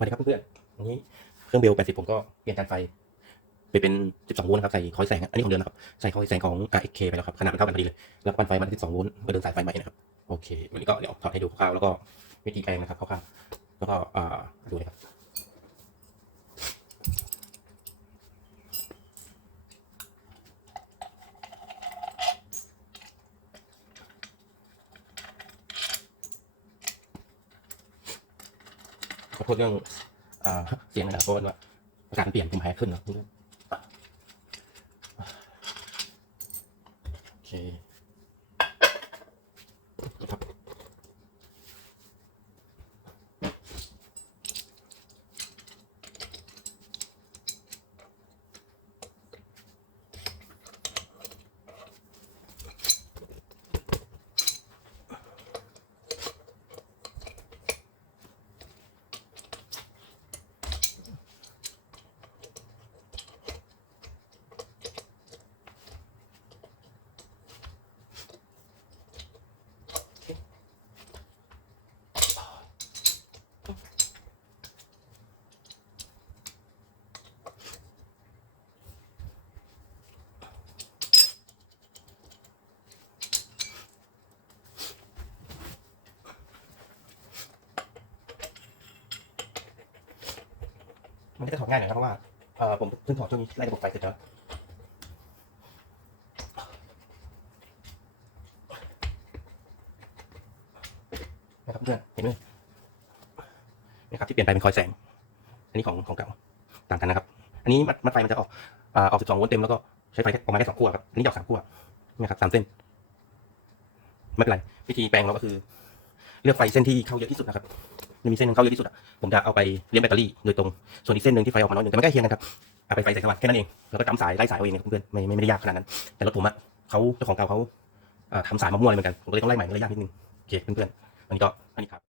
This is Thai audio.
สวัสดีครับเพื่อนๆวันนี้เครื่องเบล80 ผมก็เปลี่ยนจานไฟไปเป็น 12 โวลต์นะครับ ใส่คอยแสง อันนี้ของเดิมนะครับ ใส่คอยแสงของ RXK ไปแล้วครับ ขนาดมันเท่ากันพอดีเลย แล้วปันไฟมาที่12 โวลต์ก็เดินสายไฟใหม่นะครับ โอเค วันนี้ก็เดี๋ยวถอดให้ดูคร่าวๆ แล้วก็วิธีแปลงนะครับคร่าวๆ แล้วก็อ่าดูเลยครับ ขอโทษเรื่องเสียงนะครับเพราะว่าการเปลี่ยนผมหายขึ้นเนาะ มันก็จะถอดง่ายหน่อยครับเพราะว่าเอ่อผมเพิ่งถอดช่วงนี้ไล่ระบบไฟเสร็จแล้วนะครับเพื่อนเห็นไหมนะครับที่เปลี่ยนไปเป็นคอยแสง อันนี้ของของเก่าต่างกันนะครับ อันนี้มัดมัดไฟมันจะออกอ่าออก 12 โวลต์เต็มแล้วก็ใช้ไฟแค่ประมาณแค่สองขั้วครับอันนี้จะออกสามขั้วนะครับสามเส้นไม่เป็นไรวิธีแปลงเราก็คือ เลือกไฟเส้นที่เข้าเยอะที่สุดนะครับ มันมีเส้นหนึงเข้าเยอะที่สุดอะผมจะเอาไปเลี้ยงแบตเตอรี่โดยตรง ส่วนอีกเส้นหนึ่งที่ไฟออกมาน้อยหนึ่งแต่ไม่ใกล้เคียงกันครับเอาไปไฟใส่สว่านแค่นั้นเอง แล้วก็จำสายไล่สายเอาเองนะครับเพื่อนไม่ไม่ไม่ได้ยากขนาดนั้น แต่รถผมอะเขาเจ้าของเก่าเขาอ่าทำสายมามั่วเลยเหมือนกัน ผมก็เลยต้องไล่ใหม่ก็เลยยากนิดนึง โอเคเพื่อนๆวันนี้ก็อันนี้ครับ